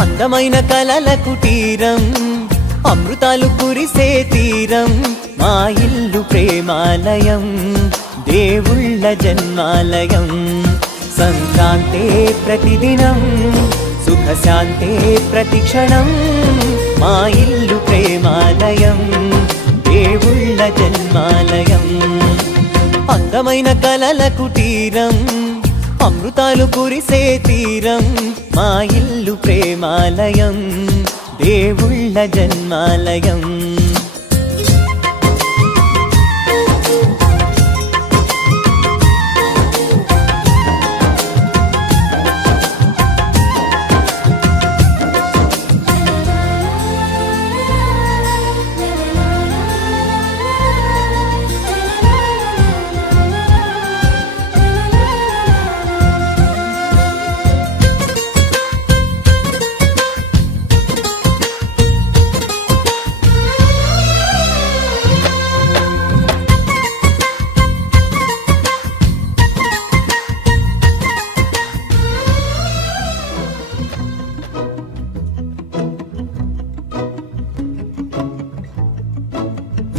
అందమైన కలల కుటీరం, అమృతాలు కురిసే తీరం, మా ఇల్లు ప్రేమాలయం, దేవుళ్ళ జన్మాలయం. సంక్రాంతే ప్రతిదినం, సుఖశాంతే ప్రతిక్షణం, మా ఇల్లు ప్రేమాలయం, దేవుళ్ళ జన్మాలయం. అందమైన కలల కుటీరం, అమృతాలు కురిసే తీరం, మా ఇల్లు ప్రేమాలయం, దేవుళ్ళ జన్మాలయం.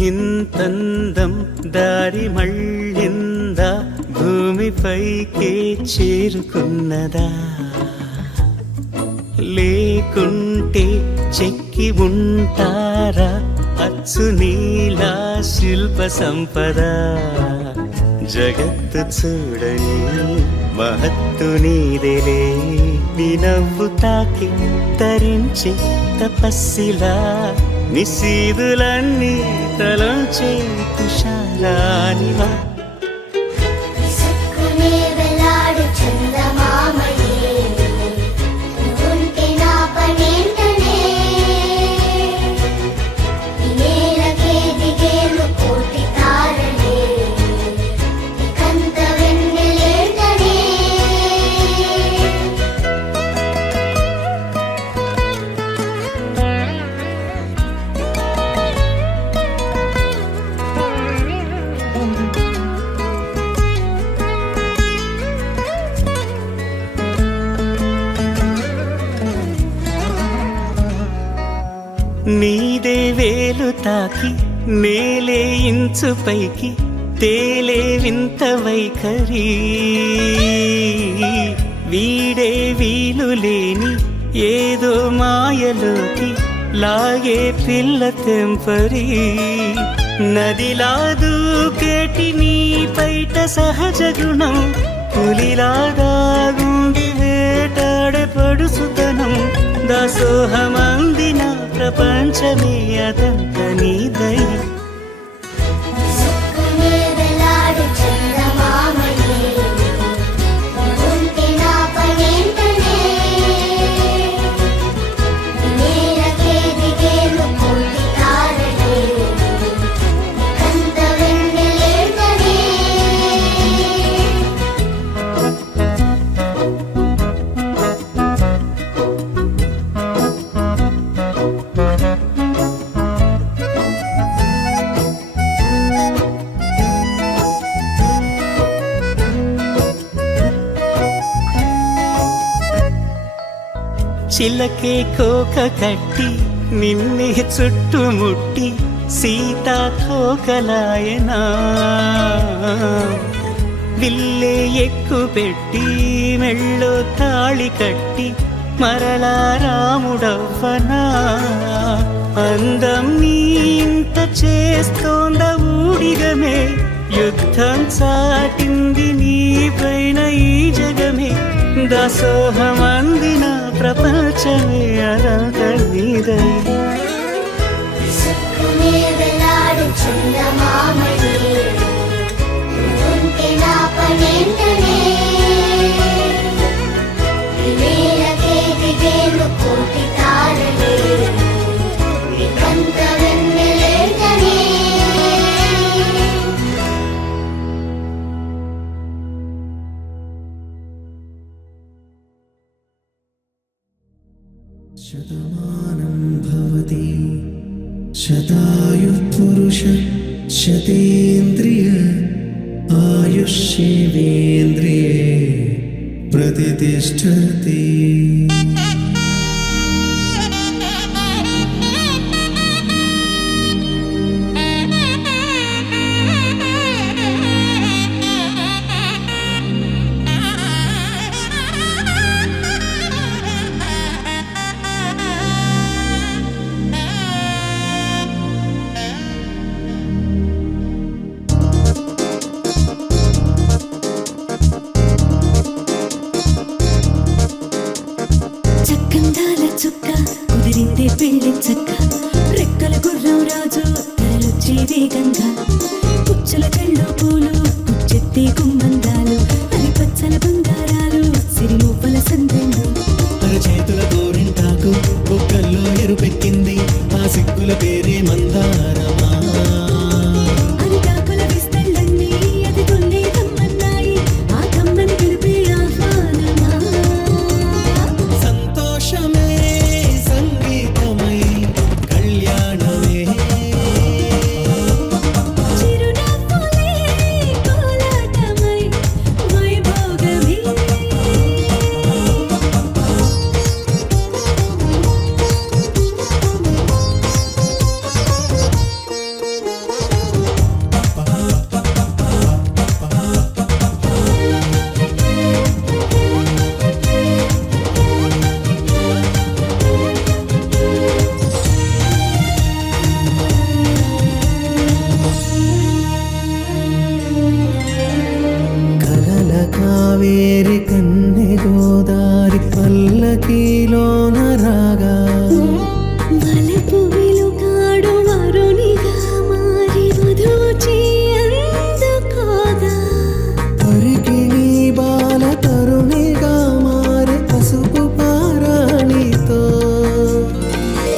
ఇంతందం దారి మళ్ళిందా, భూమిపైకే చేరుకున్నదా, లేకుంటే చెక్కి ఉంటారా అచ్చు నీలా శిల్ప సంపద. జగత్తు చూడని మహత్తు నీదేలే, నీ నవ్వు తాకి తరించి తపస్సిలా, నిశీదులన్నీ తలంచే తుషారానివా. నీదే వేలు తాకి నేలే ఇంచు పైకి తేలే వింత వైఖరి, వీడే వీలు లేని ఏదో మాయలోకి లాగే పిల్ల తెంపరి. నదిలా దూకేటి నీ పైట సహజ గుణం, పులిలాగా గుండి వేటాడే పడుసుతనం, దాసోహమందిన ప్రపంచమే అదంత నీదై. చిలకే కోక కట్టి నిన్నే చుట్టుముట్టి సీతాకోకలాయనా, విల్లే ఎక్కు పెట్టి మెళ్ళో తాళి కట్టి మరలా రాముడవ్వనా. అందం నీ ఇంత చేస్తోంద ఊడిగమే, యుద్ధం చాటింది నీ పైన ఈ జగమే, దాసోహమందిన ప్రపంచమే అదంత నీదై. శతమానం భవతి శతాయుః పురుష శతేంద్రియ ఆయుష్యేవేంద్రియే ప్రతిష్టతి. అదే పెళ్లి చక్క రెక్కల గుర్రం రాజు తరలొచ్చే వేగంగా పుచ్చల చెళ్ళు పూలు పుచ్చెత్తి గుమ్మందాలు అది పచ్చల బంగారాలు సిరిమూపల సందెళ్ళు చేతుల గోరింటాకు బొక్కల్లో ఎరుపెక్కింది ఆ సిగ్గుల పేరే మందారమా అది కాకుల విస్తళ్ళన్నీ అది తొల్లి తమ్మన్నాయి ఆ తమ్మని పిలిపే ఆహ్వానమా సంతోషమే సంగీతమై కళ్యాణమే చిరునవ్వులే కోలాటమై వైభోగమే కలల కావేరి కన్నె గోదారి పల్లకీలోన రాగా వలపు వెలుగాడు వరునిగా మారి వధూచి అందుకోగా పరికిణి బాల తరుణిగా మారే పసుపు పారాణితో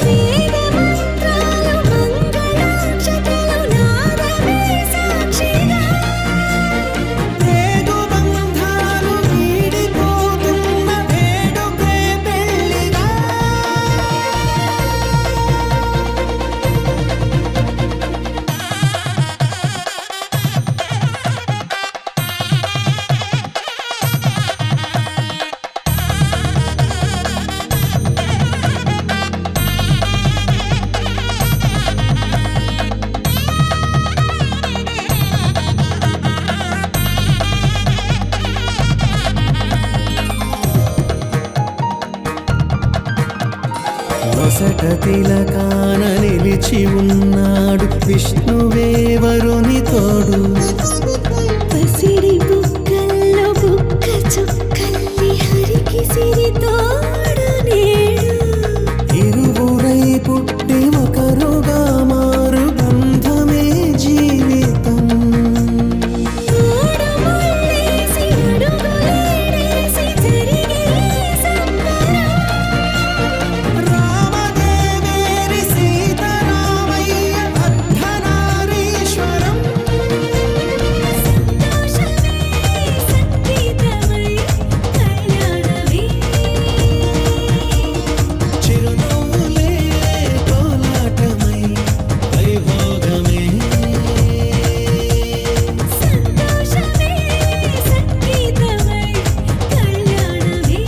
వేద మంత్రాలు మంగళాక్షతలు నాదమే సాక్షిగా రేగు బంధాలు వీడిపోతున్న వేడుకే పెళ్లిగా నొసట తిలకాన నిలిచి ఉన్నాడు విష్ణువే వరుని తోడు పసిడి బుక్కల్లో బుక్క చుక్కల్లి హరికి సిరి తోడు నేడు ఇరువురై పుట్టి ఒకరుగా మారు బంధమే జీవితం మూడు ముళ్ళేసి అడుగులేసి జరిగే సంబరం రామదేవేరి సీతారామయ్య అర్ధనారీశ్వరం సంతోషమే సంగీతమై కళ్యాణమే చిరునవ్వులే కోలాటమై వైభోగమే సంతోషమే సంగీతమై కళ్యాణమే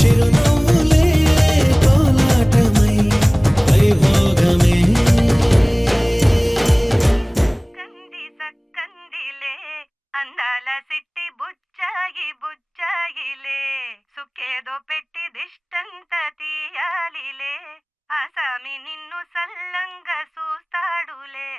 చిరునవ్వులే కోలాటమై వైభోగమే కంది సక్కందిలే అందాల సిట్టి బుచ్చాయి బుచ్చాయిలే సుఖేదో పెట్టి దిష్టంత తీయాలిలే ఆసామి నిన్ను సల్లంగా చూస్తాడులే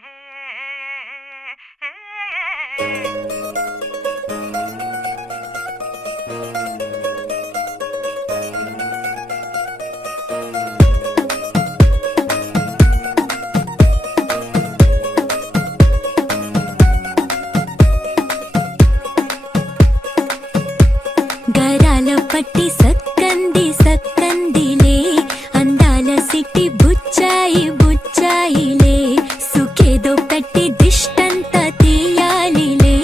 గరాల పట్టి సక్కంది సక్కందిలే అందాల సిట్టి బుచ్చాయి బుచ్చాయిలే సుఖేదో పెట్టి దిష్టంత తీయాలిలే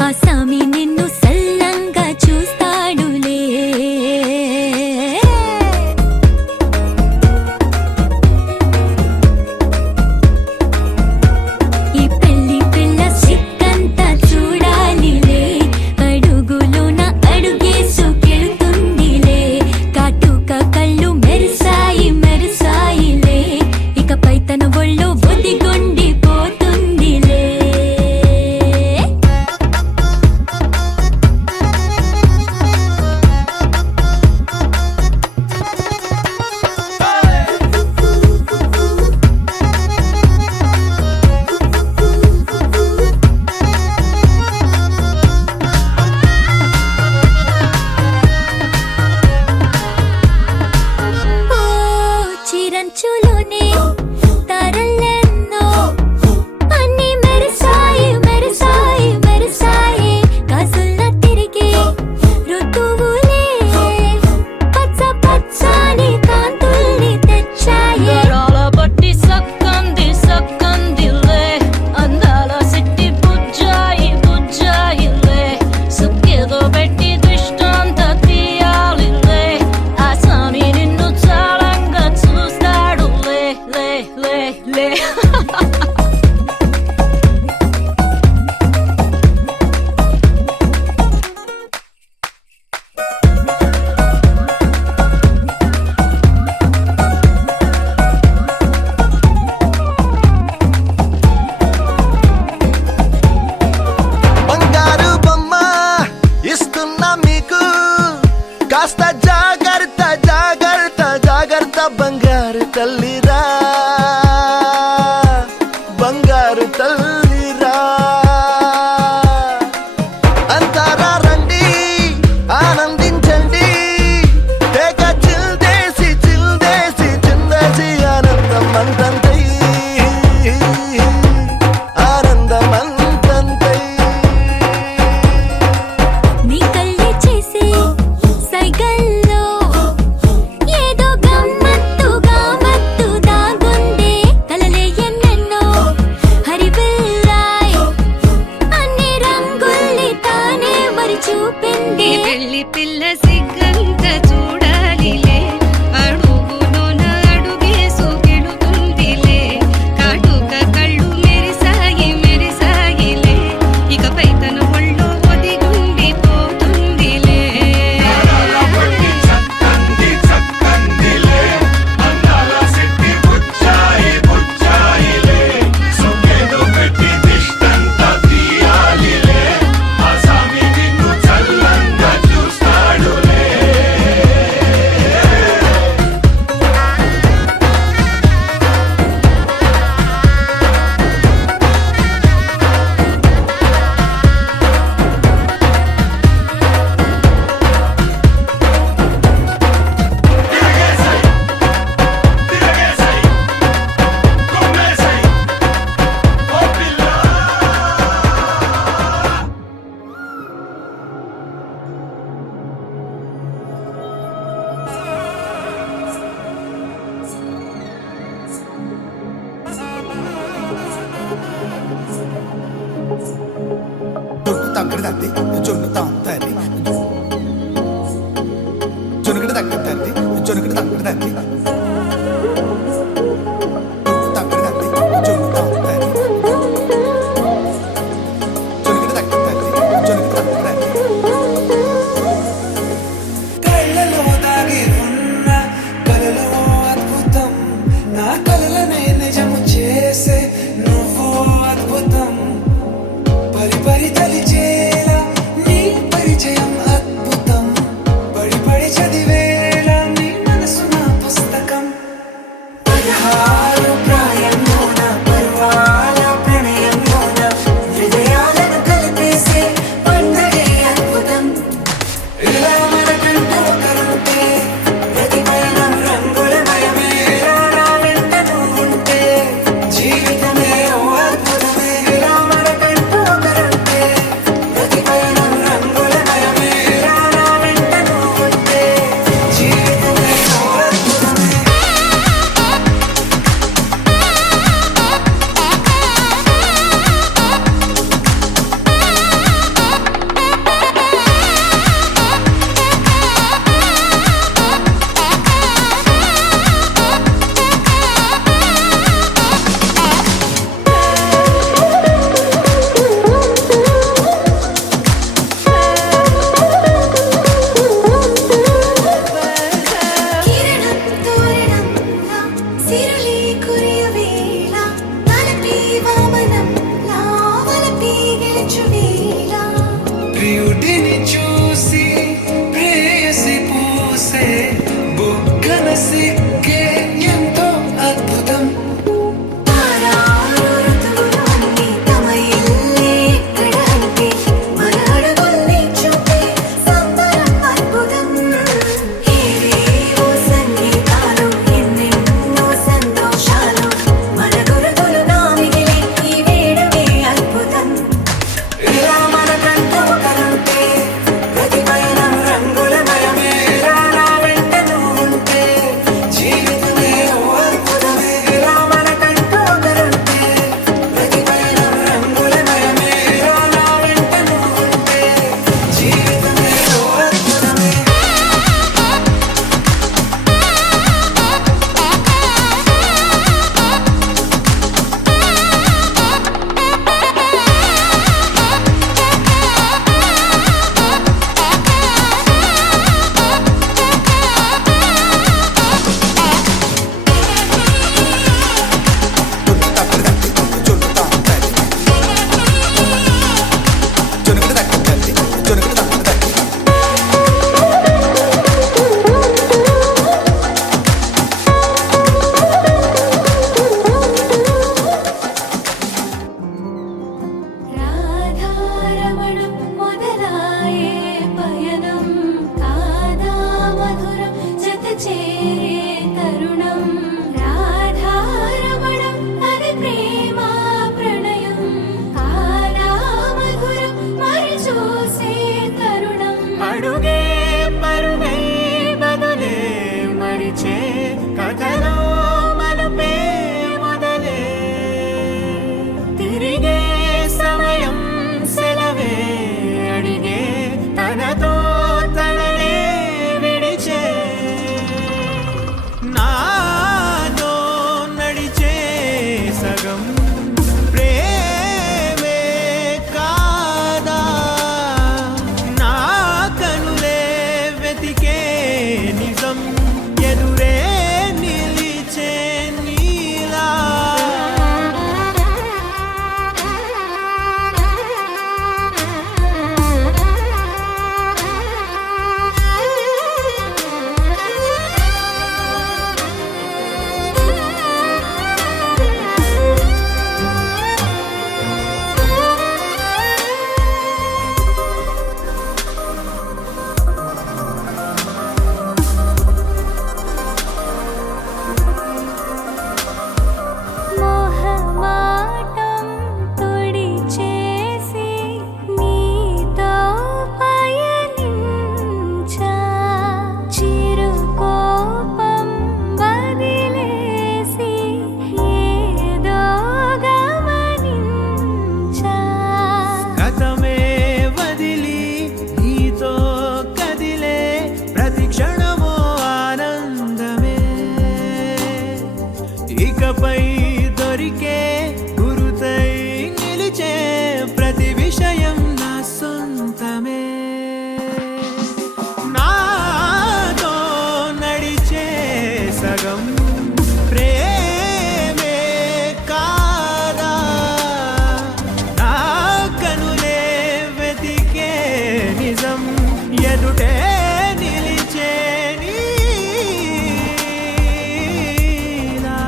ఆ సామి నిన్ను సల్లంగా చూస్తాడులే ఈ పెళ్లి పిల్ల సిక్కంతా చూడాలిలే అడుగులోన అడుగేసుకెళ్తుందిలే కాస్త జాగ్రత్త జాగ్రత్త జాగ్రత్త బంగారు తల్లిరా బంగారు తల్లిరా అంతారా రండి ఆనందించండి తేక చిల్దేసి చిందేసి ఆనందం అంతంతై ఆనందం అంతంతై నీ కళ్ళే చేసే సైగల్లో ఏదో గమ్మత్తుగా మత్తు దాగుందే కలలే ఎన్నెన్నో హరివిల్లాయ్ అన్ని రంగుల్ని తానే మరి చూపింది పెళ్లి పిల్ల సిగ్గంత చూడాలిలే అడుగులోన అడుగేసుకెళుతుందిలే కాటుక కళ్ళు మెరిసాయిలే ఇకపై తన ఒళ్ళు ఒదిగుండిపోతుందిలే తగ్గడదండి జొన్ను తాగుతారు జొనుగడ తగ్గదండి జొనుగడ తగ్గదండి తగ్గడండి జొన్ను తాగుతారు జొనుగడ తగ్గదండి జొనుగడ తగ్గదండి కళ్ళలో దాగి ఉన్న కలలో అద్భుతం నా కలలనే నిజము చేసే నువ్వు అద్భుతం పరి పరి తలిచేలా నీ పరిచయం అద్భుతం పడి పడి చదివేలా నీ మనసు నా పుస్తకం అడుగే పరుగై బదులే మరిచే కథలో మలుపే మొదలే తిరిగే సమయం సెలవే అడిగే తనతో తననే విడిచే నాతో నడిచే సగం ప్రేమే కాదా నా కనులే వెతికే నిజం ఎదురే నిలిచే నీలా మోహమాటం తుడిచేసి నీతో పయనించా చిరుకోపం వదిలేసి ఏదో గమనించా గతమే వదిలి నీతో కదిలే ప్రతి క్షణమో ఆనందమే ఇకపై దొరికే గురుతై నిలిచే ప్రతి విషయం నా సొంతమే నాతో నడిచే సగం ప్రేమే కాదా నా కనులే వెతికే నిజం ఎదుటే నిలిచే నీలా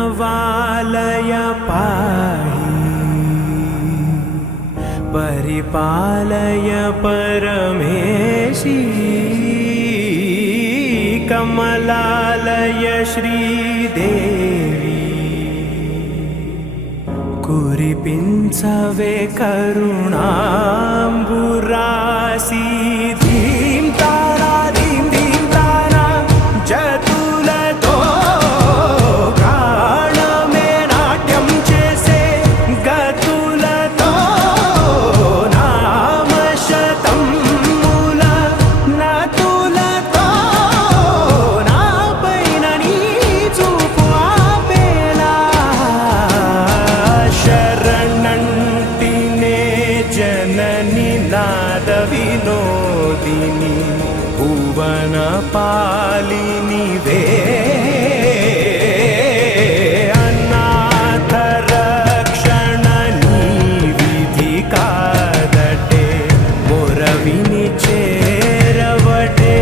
प्रणवालय पाहि परिपालय परमेशी कमलालय श्रीदेवी कुरिपिंचवे करुणांबुरासी धीम तारा జతులతో ప్రాణమే నాట్యం చేసే గతులతో నామశతముల నతులతో నా పైన నీ చూపు ఆపేలా శరణంటినే జనని నాద వినోదిని భువన పాలిని వే అనాథ రక్షణ నీ విధి కాదటే మొరవిని చేరవటే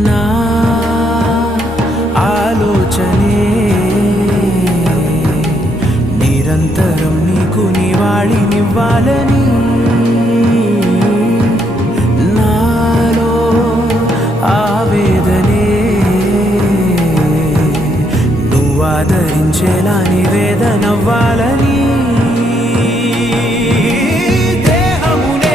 నా ఆలోచనే నిరంతరం నీకు నివాళినివ్వాలని నాలో ఆవేదనే నువ్వు ఆదరించేలా నివేదనవ్వాలని దేహమునే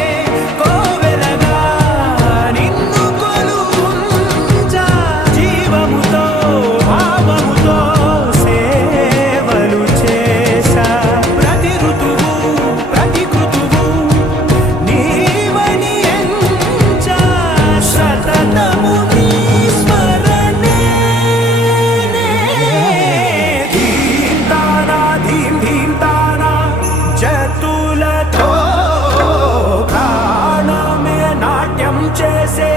చేసే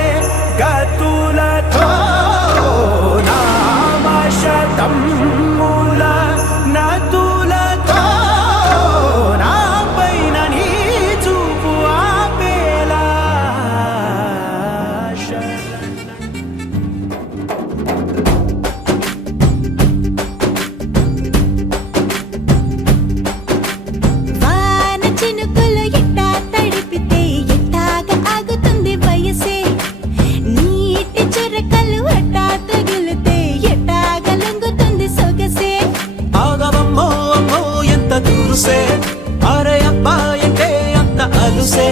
గతులతో నామశతం మూల నతులతో నా పైన నీ చూపు ఆపేలా వాన చినుకులు ఎట్టా తడిపితే ఎట్టాగా ఆగుతుంది వయసే నీటి చురకలు అట్టా తగిలితే ఎట్టాగా లొంగుతుంది సొగసే ఆగవమ్మో అమ్మో ఎంత దూరుసే అరే అబ్బాయంటే అంత అలుసే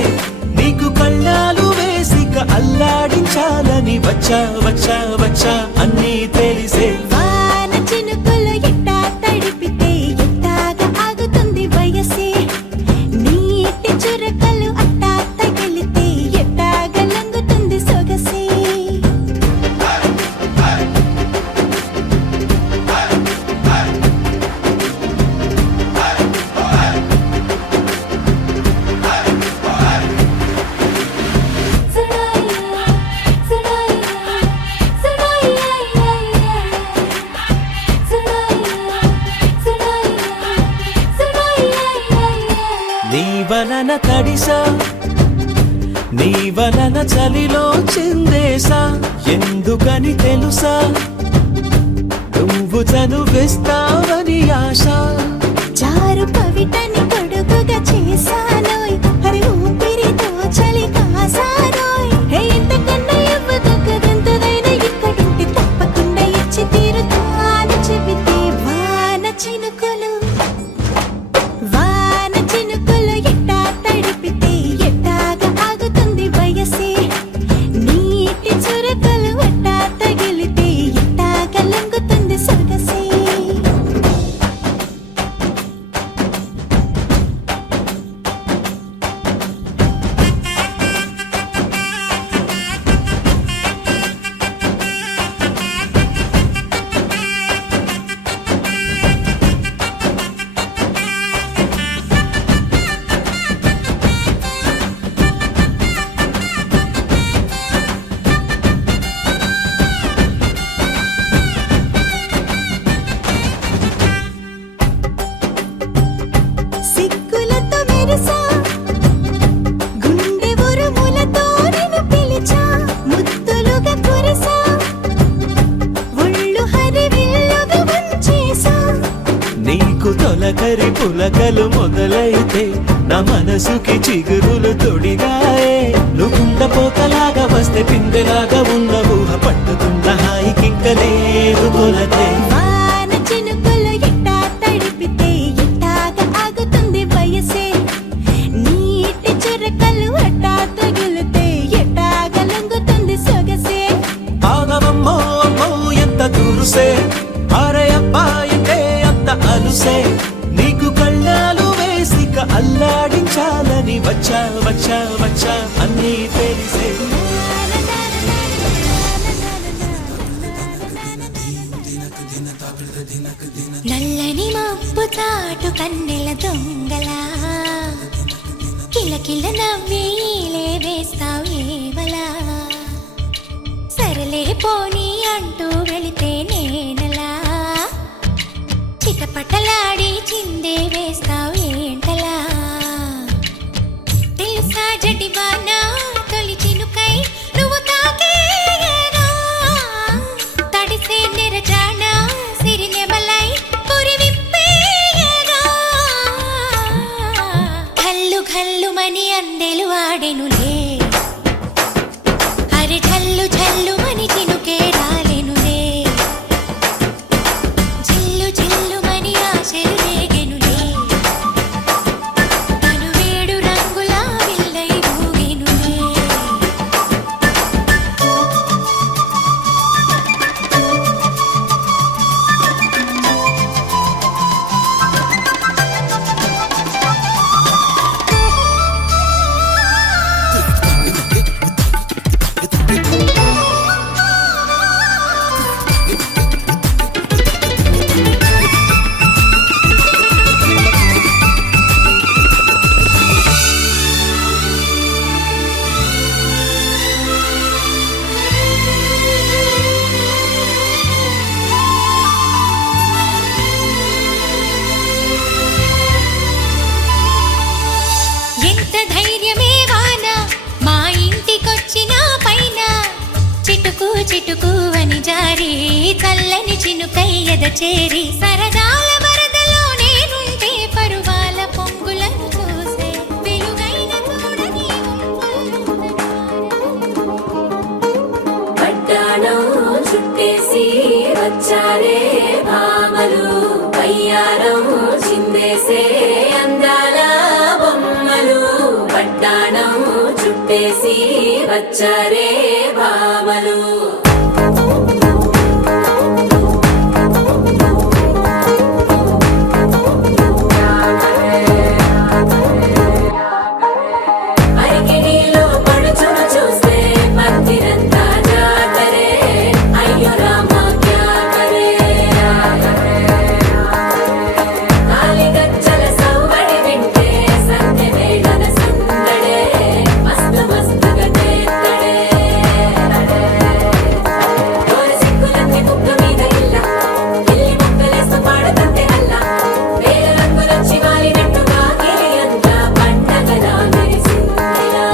నీకు కళ్ళాలు వేసిక అల్లాడించాలని వచ్చా వచ్చా వచ్చా అన్నీ తెలిసే వాన చినుకులు ఎట్టా తడిపితే ఎట్టాగా ఆగుతుంది వయసే నీటి చురకలు అట్టా తగిలితే ఎట్టాగా లొంగుతుంది సొగసే నీ వలన తడిసా నీ వలన చలిలో చిందేసా ఎందుకని తెలుసా నువ్వు చనువిస్తావని ఆశ చారు పవిటని కొడుకుగా చేశానోయ్ హరి ఊపిరితో చలి కాసానోయ్ హే ఇంతకన్నా ఇవ్వదగ్గదెంతదైనా ఇక్కడుంటే తప్పకుండా ఇచ్చి తీరుతాను చెబితే వాన చినుకులు ఎట్టా తడిపితే ఎట్టాగా ఆగుతుంది వయసే నీటి చురకలు అట్టా తగిలితే ఎట్టాగా లొంగుతుంది సొగసే సిగ్గులతో మెరిసా గుండె ఉరుములతో నిన్ను పిలిచా ముద్దులుగా కురిసా ఒళ్ళు హరివిల్లుగా వంచేసా నీకు తొలకరి పులకలు మొదలైతే నా మనసుకి చిగురులు తొడిగాయే నువ్వుండ పోతలాగా వస్తే పిందెలాగా ఉన్న ఊహ పట్టుకున్న హాయికింక లేదు కొలతే వాన చినుకులు ఎట్టా తడిపితే ఎట్టాగా ఆగుతుంది వయసే నీటి చురకలు అట్టా తగిలితే ఎట్టాగా లొంగుతుంది సొగసే ఆగవమ్మో అమ్మో ఎంత దూరుసే అరే అబ్బాయంటే అంత అలుసే నీకు కళ్ళాలు వేసిక అల్లాడించాలని వచ్చా వచ్చా వచ్చా అన్నీ తెలిసే నల్లని మబ్బు తాటు కన్నెల దొంగలా కిలకిల నవ్వేలే వేస్తావు ఏవలా సరలే పోనీ అంటూ వెళితే నేనలా చిటపటలాడి చిందే వేస్తావు ఏంటలా తెలుసా జడివానా తొలి చినుకై నువ్వు తాకేయగా తడిసే నిరజానా సిరినెమలై కురివిప్పేయగా ఘల్లు ఘల్లుమని అందెలు ఆడెనులే అరే ఝల్లు ఝల్లుమని చినుకే రాలెనులే జిల్లు జిల్లుమని ఆశలు రేగెనులే తను వేడు రంగుల విల్లై ఊగెనులే జారి చల్లని చినుకై ఎద చేరి సరదాల వరదలో నేనుంటే పరువాల పొంగులను చూసే వెలుగైన చూడని పడ్డాణం చుట్టేసి వచ్చారే భామలు పయ్యారం చిందేసే అందాల బొమ్మలు పడ్డాణం చుట్టేసి వచ్చారే భామలు అరికిడిలో పడుచును చూస్తే పత్తిరంతా జాతరే అయ్యో రామా క్యా కరే కాలిగజ్జల సవ్వడి వింటే సంధ్య వేళన సందడే మస్తు మస్తుగా చేత్తడే తోరి సిక్కులన్నీ బుగ్గ మీద ఇల్ల ఇల్లి ముక్కలేస్తూ పాడుతంతే అల్ల వేల రంగులొచ్చి వాలినట్టుగా గిలి అంతా పండగలా మెరిసిందిలా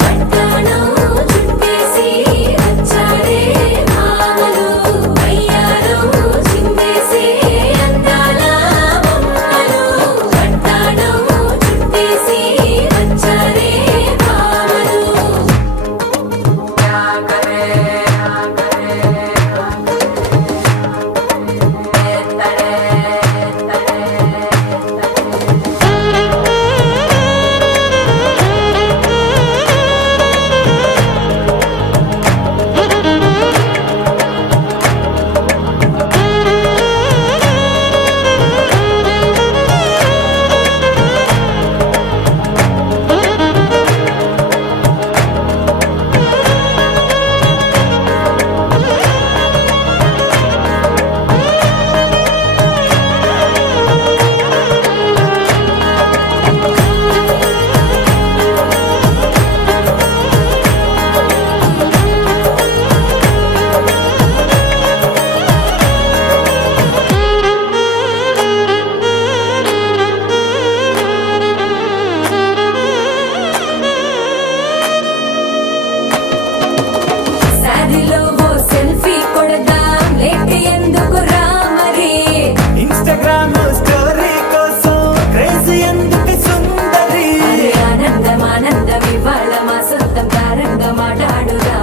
పడ్డాణం చుట్టేసి వచ్చారే భామలు పయ్యారం చిందేసే అందాల బొమ్మలు పడ్డాణం చుట్టేసి వచ్చారే భామలు సాదిలో ఓ సెల్ఫీ కొడదాం లేట్ ఎందుకు రామరి ఇన్స్టాగ్రామ్ స్టోరీ కోసం క్రేజీ ఎందుకు సుందరి ఆనందం ఇవాళ మా సొంతం తారంగా మాట్లాడుదా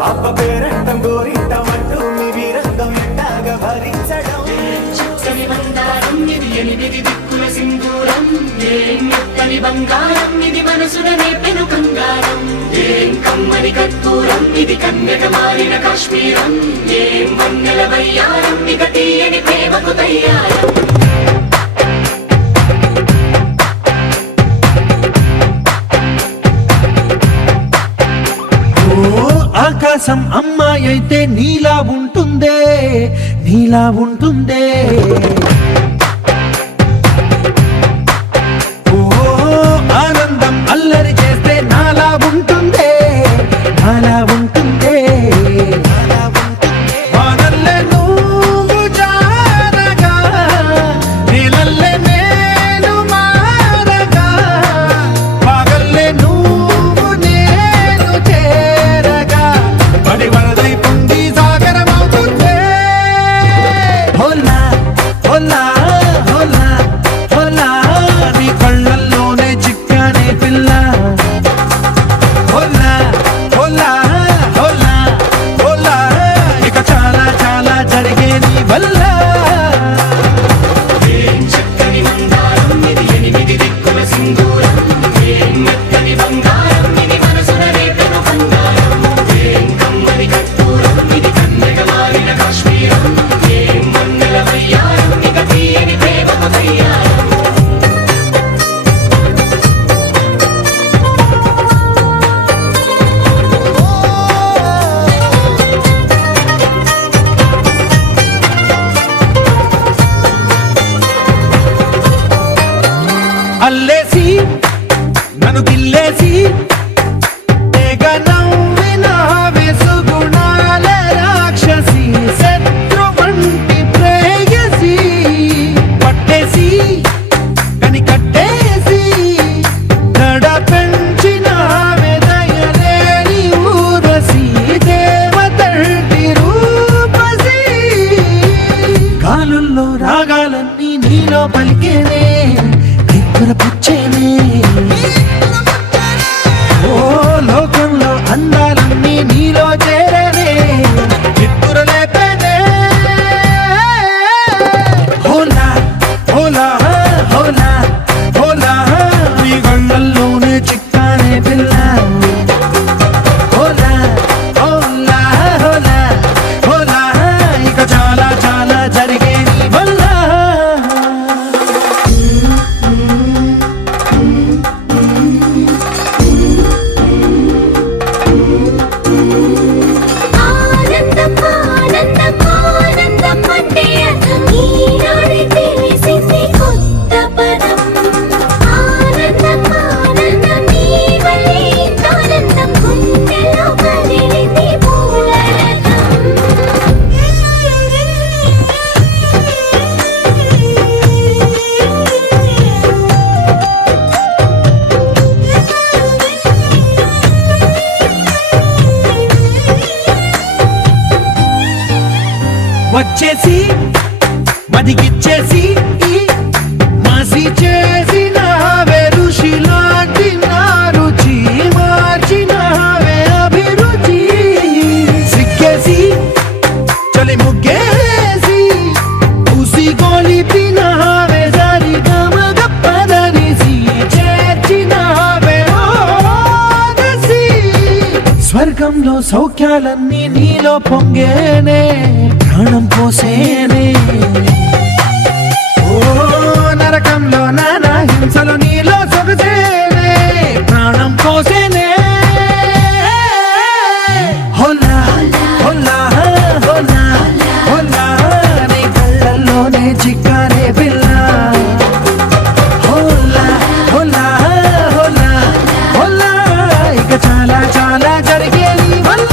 పాప పేరంటం గోరింటం అంటూ మీ వీరంగం ఎట్టాగా భరించడం బంగారం ఇది 8 దిక్కుల సింధూరం ఏం మెత్తని బంగారం ఇది మనసుననే పెను కంగారం ఏం కమ్మని కర్పూరం ఇది కన్నెట మారిన కాశ్మీరం ఏం వన్నెల వయ్యారం ఇక తీయని ప్రేమకు తయ్యారం ఓ ఆకాశం అమ్మాయి అయితే నీలా ఉంటుందే నీలా ఉంటుందే ఓ ఆనందం అల్లరి చేస్తే నాలా ఉంటుందే నాలా ఉంటుందే వానల్లే నువ్వు జారగా నీలల్లే నేను మారగా పగల్లే నువ్వు నేను చేరగా పడి వరదై పొంగి సాగరమవుతుందే హోలా హోలా వచ్చేసి మదిగిచ్చేసి మాసి చేసినావే ఋషిలాంటి నా రుచి మార్చినావే అభిరుచి సిక్కేసి చలి ముగ్గేసి పూసి గోలిపినావే సరి గమగప్పదనిసి చేర్చినావే ఓదసి స్వర్గంలో సౌఖ్యాలన్నీ నీలో పొంగేనే ప్రాణం పోసేనే ఓ నరకంలో నానా హింసలో నీలో సొగసేనే ప్రాణం పోసేనే హోలా హోలా హోలా హోలా నీ కళ్ళల్లోనే చిక్కానే పిల్ల హోలా హోలా హోలా హోలా ఇక చాలా చాలా జరిగే నీ వల్ల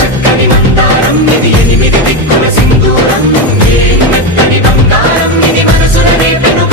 చక్కని మందారం ఇది ఎనిమిది దిక్కుల సింధూరం ఏ మెత్తని బంగారం ఇది మనసున రేపెను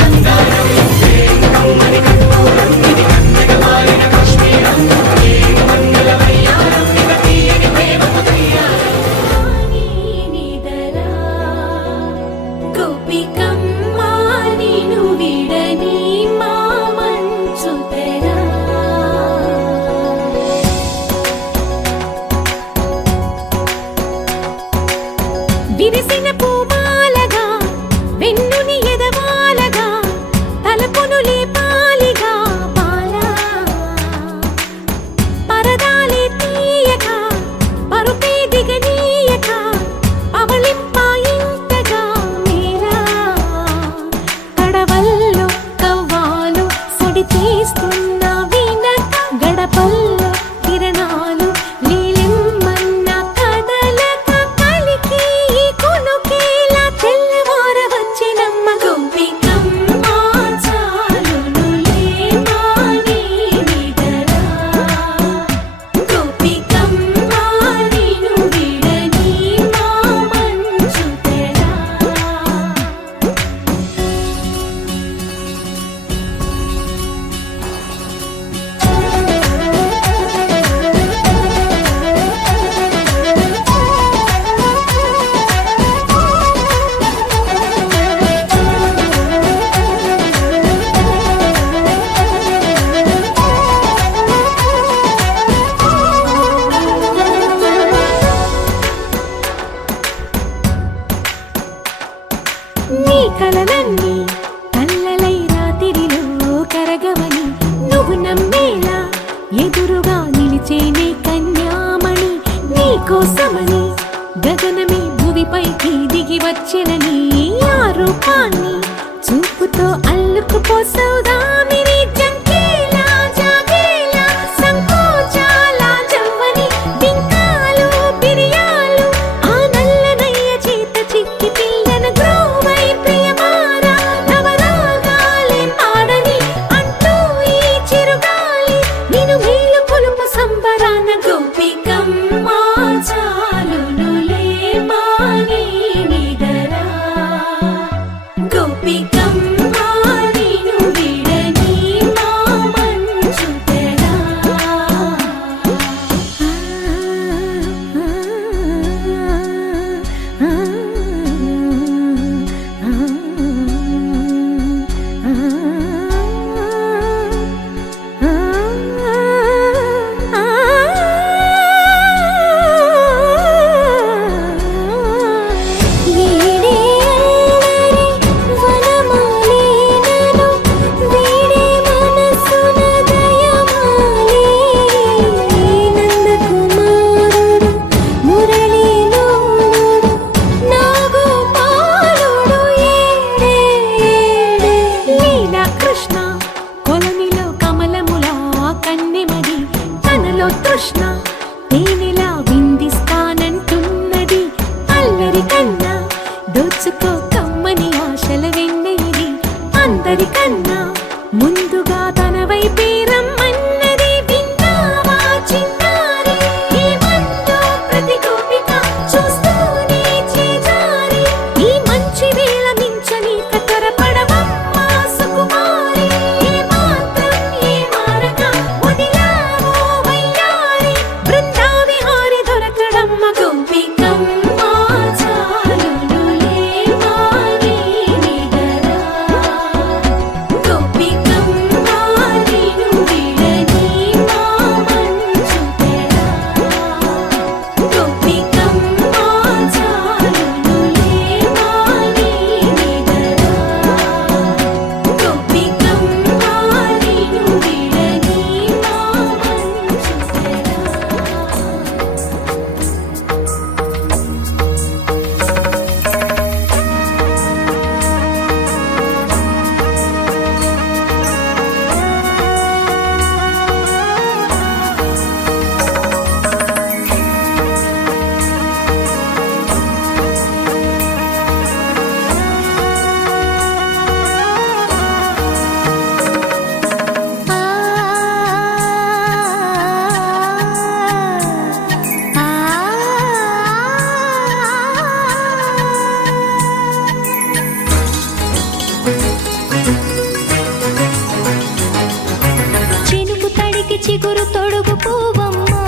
చిగురు తొడుగు పువ్వమ్మా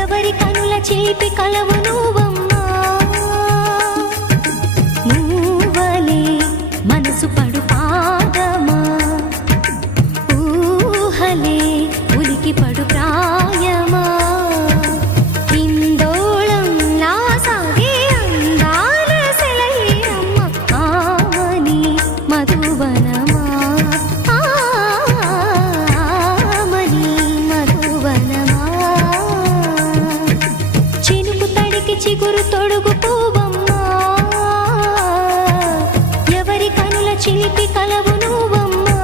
ఎవరి కనుల చిలిపి కలవు నువ్వమ్మా నువ్వలే మనసు పడు పాదమా ఊహలే ఉలికి పడు ప్రాయమా ఇందోళం లా సాగే అందాల సెలయేరమ్మ ఆమని మధువనమా ఆమని మధువనమా చినుకు తడికి చిగురు తొడుగు పువ్వమ్మా ఎవరి కనుల చిలిపి కలవు నువ్వమ్మా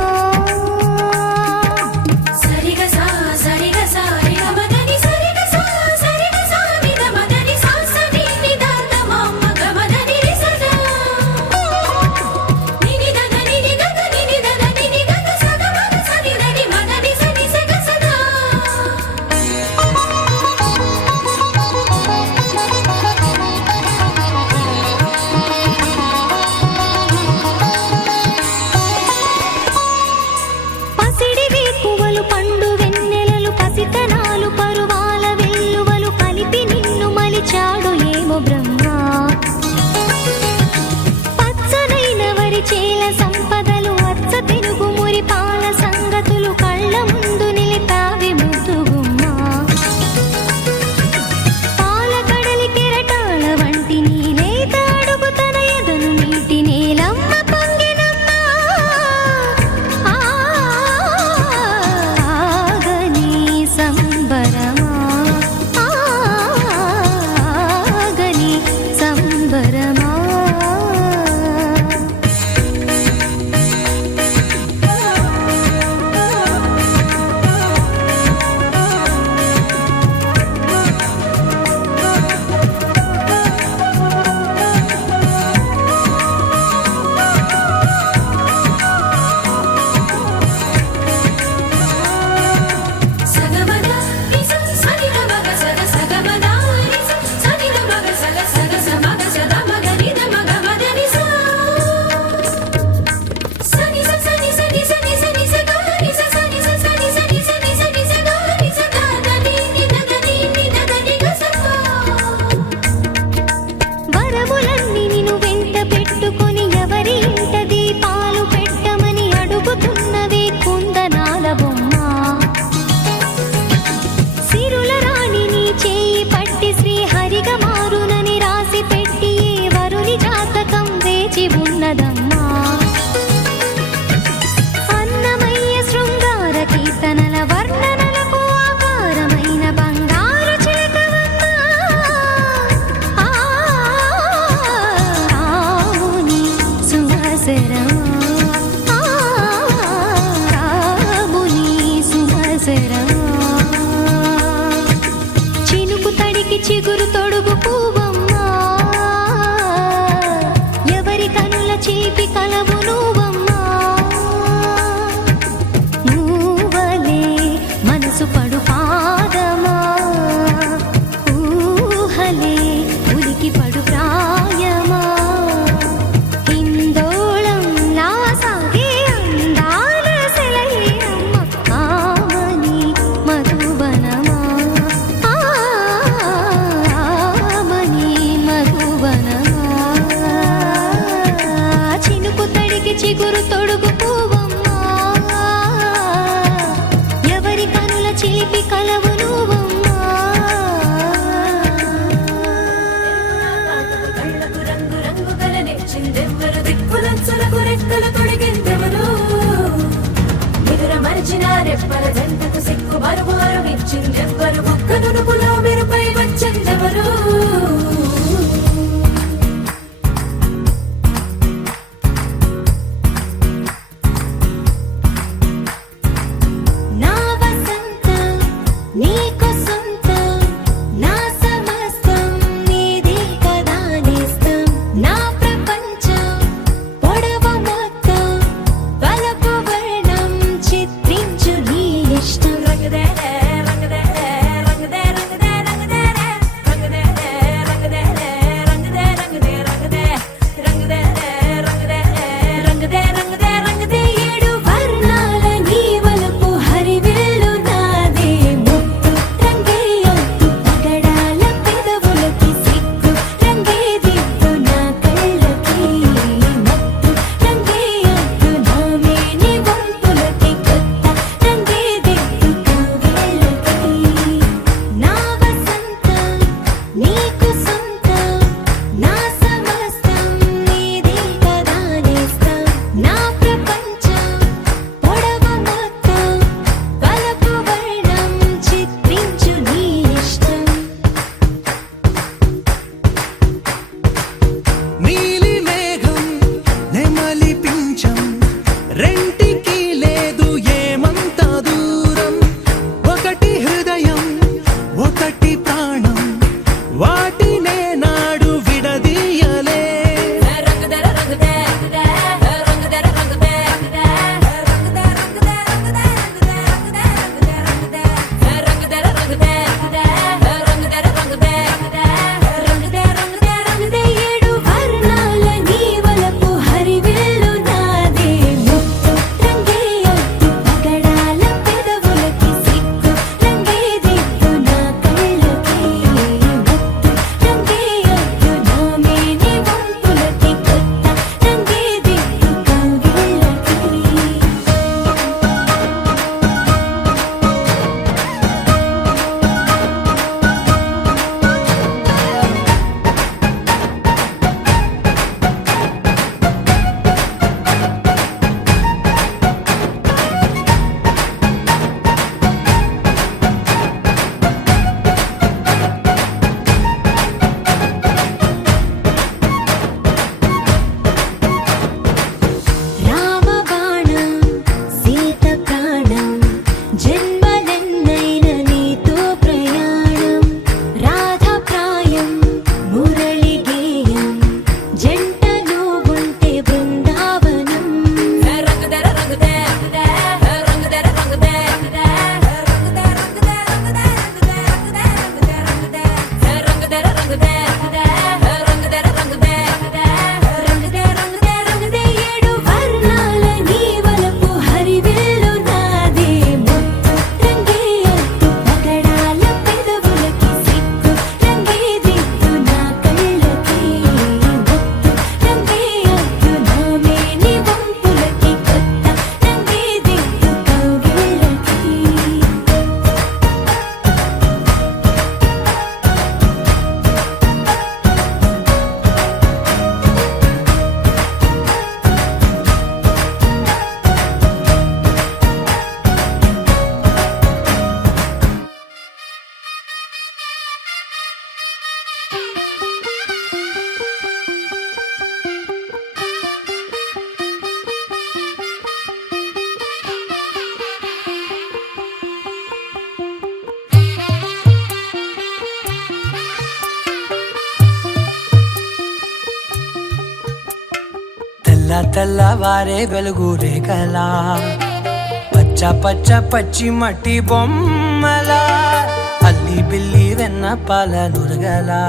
సరిగ సా సరిగ సా రిగ మదని సరిగ సా సరిగ సా నిద మదని సా సని నిద తమమ్మ గ మదని రిసదా నిని దద నిని గద నిని దద నిని గద సగ మగ సని దని మదని సని సగ సదా పసిడి వేకువలు పండు వెన్నెలలు పసితనాలు పరువాల వెల్లువలు కలిపి నిన్ను మలిచాడు ఏమో బ్రహ్మ పచ్చనైన వరి చేల సంపదలు అచ్చ తెలుగు మురి పాల సంగతులు కళ్ళ ముందు నిలిపావి ముద్దుగుమ్మ పాల కడలి కెరటాల వంటి నీలేత అడుగు తన ఎదను నీటి నేలమ్మ పొంగినమ్మ ఆగని సంబరమా ఆగని సంబరమా సగమద నిస సని ద మగ సగ సగమద నిస సని ద మగ సగ సగ సమగ సద మగ ని ద మగ మదని సా సని స సని సని సని సని స గ ని స సని స సని సని సని సని స గ ని స ద ద ని ని ద ద ని ని ద ద ని గ స పా వరములన్నీ నిన్ను వెంట పెట్టుకొని ఎవరి ఇంట దీపాలు పెట్టమని అడుగుతున్నది కుందనాల బొమ్మ సిరుల రాణి నీ చేయి పట్టి శ్రీహరిగా మారునని రాసి పెట్టి ఏ వరుని జాతకం వేచి ఉన్నదమ్మా అన్నమయ్య శృంగార కీర్తనల వర్ణనలకు ఆకారమైన బంగారు చిలకవమ్మా రాముని సుమసరమా రాముని సుమసరమా చినుకు తడికి చిగురు తొడుగు పువ్వమ్మా ఎవరి కనుల చిలిపి కలవు నువ్వమ్మా నువ్వలే మనసు పడు పాదమా ఊహలే ఉలికి పడు ప్రాయమా ఇందోళం లా సాగే అందాల సెలయేరమ్మ ఆమని మధువనమా ఆమని మధువనమా చినుకు తడికి చిగురు తొడుగు పువ్వమ్మా ఎవరి కనుల చిలిపి కలవు నువ్వమ్మా కళ్ళకు రంగు రంగు కలనిచ్చిందెవ్వరు దిక్కులంచులకు రెక్కలు తొడిగిందెవరు నిదుర మరిచిన రెప్పల జంటకు సిక్కు బరువు అరువిచ్చిందెవ్వరు ఒక్క నునుపులో మెరుపై వచ్చిందెవరు నా వసంతం నీకు సొంతం నా సమస్తం నీది కదా నేస్తం నా ప్రపంచం పొడవు మొత్తం వలపు వర్ణం చిత్రించు నీయే తెల్లవారే వెలుగు రేఖలా పచ్చ పచ్చ పచ్చి మట్టి బొమ్మలా అల్లి బిల్లి వెన్న పాల నురగలా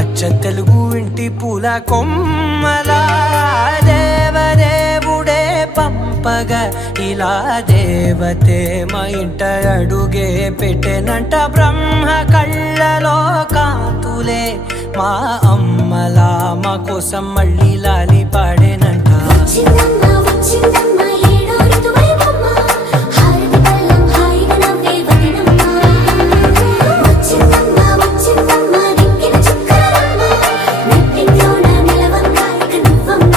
అచ్చ తెలుగు ఇంటి పూల కొమ్మలా దేవదేవుడే పంపగా ఇలా దేవతే మా ఇంట అడుగే పెట్టెనంట బ్రహ్మ కళ్ళలో కాంతులే మా అమ్మలా మా కోసం మళ్ళీ లాలి పాడేనంట వచ్చిందమ్మ వచ్చిందమ్మ ఏడో ఋతువైవమ్మ హారతి పళ్ళం హాయిగా నవ్వే వదినమ్మ వచ్చిందమ్మ వచ్చిందమ్మ నెక్కిన చుక్కలమ్మ నెట్టింట్లోన నిలవంగా ఇక నువ్వమ్మ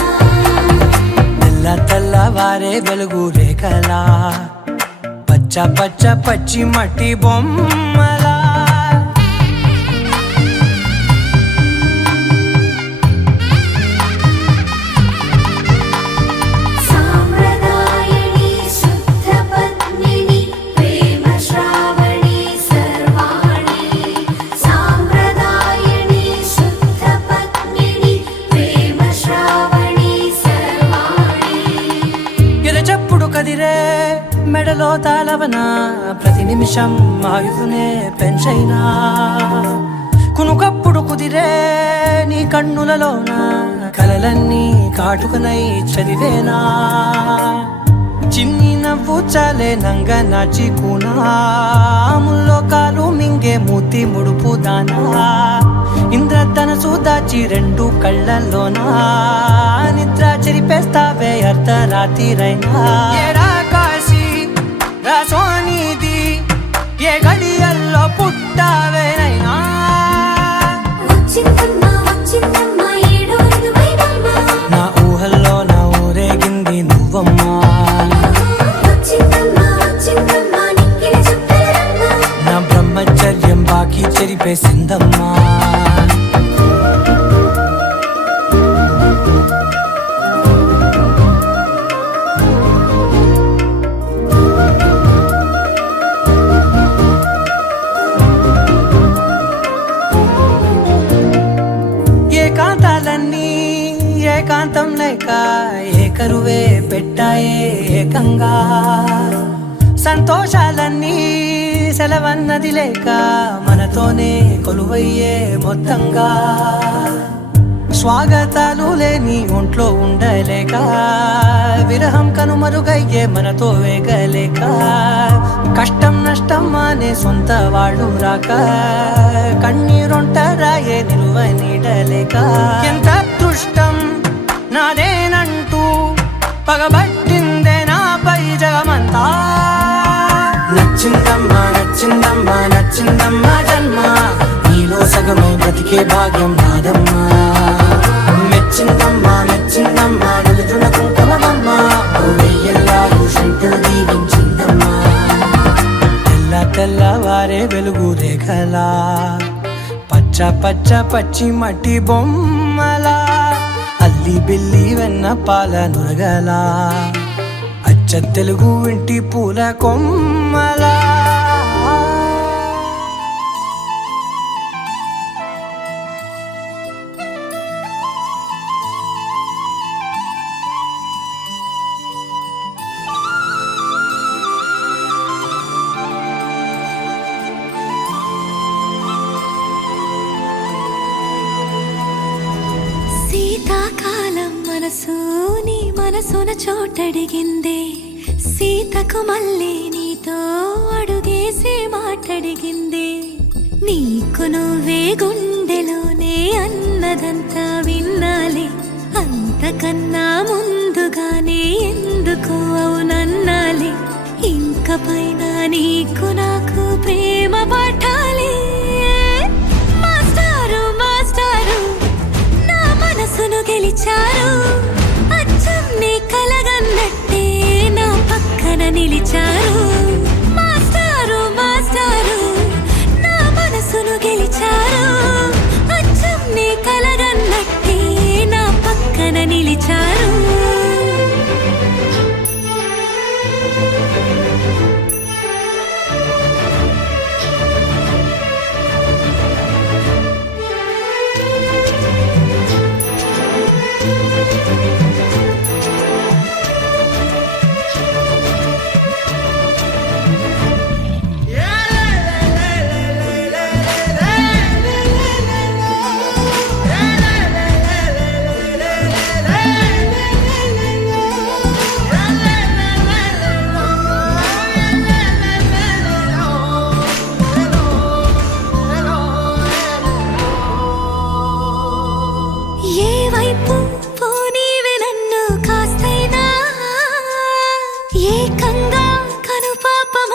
తెల్లవారే వెలుగు రేఖలా పచ్చ పచ్చ పచ్చి మట్టి బొమ్మలా సాంప్రదాయని శుద్ధ పద్మిని ప్రేమ శ్రావణి సర్వాణి సాంప్రదాయని శుద్ధ పద్మిని ప్రేమ శ్రావణి సర్వాణి ఎరచప్పుడు కదిరే మెడలో తాళవన ప్రతి నిమిషం ఆయువునే పెంచైనా కునుకప్పుడు కుదిరే నీ కన్నులలోన కలలన్నీ కాటుకనై చదివేనా చిన్ని నవ్వు చాలే నంగ నాచి కూనాముల్లో కాలు మింగే మూతి ముడుపు దానా ఇంద్రధనసు దాచి రెండు కళ్ళల్లోనా నిద్ర చెరిపేస్తావే అర్ధరాత్రిరైనా ఏడా కాశీ రాసోనిది ఏ గడియల్లో పుట్టావేనైనా వచ్చిందమ్మ వచ్చిందమ్మ ఏడో ఋతువైవమ్మ నా ఊహల్లో నా ఊరేగింది నువ్వమ్మా వచ్చిందమ్మ వచ్చిందమ్మ నెక్కిన చుక్కలమ్మ నా బ్రహ్మచర్యం బాకీ చెరిపేసిందమ్మా ఏకాంతాలన్నీ ఏకాంతం లేక ఏకరువే పెట్టాయే ఏకంగా సంతోషాలన్నీ సెలవన్నది లేక మనతోనే కొలువయ్యే మొత్తంగా స్వాగతాలు లేని ఒంట్లో ఉండలేక విరహం కనుమరుగయ్యే మనతో వేగలేక కష్టం నష్టం అనే సొంత వాళ్ళు రాక కన్నీరొంటరాయే నిలువ నీడలేక ఎంత అదృష్టం నాదేనంటూ పగబట్టిందే నాపై జగమంతా నచ్చిందమ్మా నచ్చిందమ్మా నచ్చిందమ్మా జన్మ నీలో సగమై బ్రతికే భాగ్యం నాదమ్మా మెచ్చిందమ్మా మెచ్చిందమ్మా నిలుచున్న కుంకుమమ్మా వెయ్యల్లాలు శంకరు దీవించిందమ్మా తెల్లవారే వెలుగు రేఖలా పచ్చ పచ్చ పచ్చి మట్టి బొమ్మలా అల్లి బిల్లి వెన్న పాల నురగలా అచ్చ తెలుగు ఇంటి పూల కొమ్మలా శీతాకాలం మనసు నీ మనసున చోటడిగిందే సీతకు మళ్ళీ నీతో అడుగేసి మాటడిగిందే నీకు నువ్వే గుండెలోనే అన్నదంతా విన్నాలే అంతకన్నా ముందుగానే ఎందుకు అవునన్నాలే ఇంక పైన నీకు నాకు ప్రేమ పాఠాలే మాస్టారు మాస్టారు నా మనసును గెలిచారు అచ్చం నీ కలగన్నట్టే నా పక్కన నిలిచారు మాస్టారు మాస్టారు నా మనసును గెలిచారు అచ్చం నీ కలగన్నట్టే నా పక్కన నిలిచారు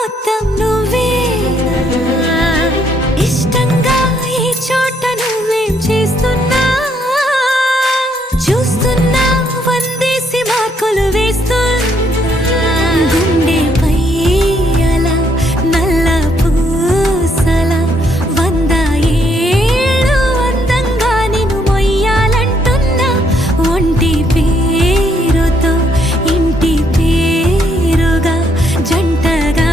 మొత్తం నువ్వేనా ఇష్టంగా ఈ చోట నువ్వేం చేస్తున్నా చూస్తున్నా వందేసి మార్కులు వేస్తున్నా గుండెపై అలా నల్ల పూసల 100 ఏళ్ళు అందంగా నిన్ను మొయ్యాలంటున్నా ఒంటి పేరుతో ఇంటి పేరుగా జంటగా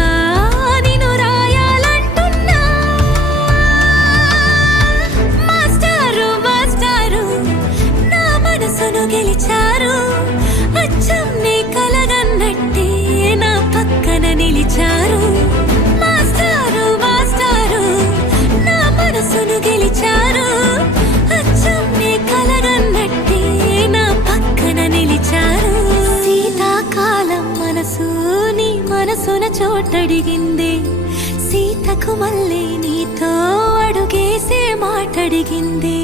నిన్ను రాయాలంటున్నా మాస్టారు మాస్టారు నా మనసును గెలిచారు అచ్చం నీ కలగన్నట్టే నా పక్కన నిలిచారు మాస్టారు మాస్టారు నా మనసును గెలిచారు అచ్చం నీ కలగన్నట్టే నా పక్కన నిలిచారు శీతాకాలం మనసు నీ మనసున చోటడిగింది సీతకు మళ్ళీ నీతో అడుగేసే మాటడిగింది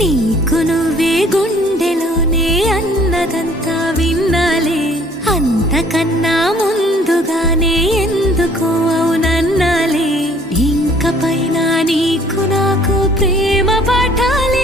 నీకు నువ్వే గుండెలోనే అన్నదంతా విన్నాలే అంతకన్నా ముందుగానే ఎందుకు అవునన్నాలే ఇంక పైన నీకు నాకు ప్రేమ పాఠాలే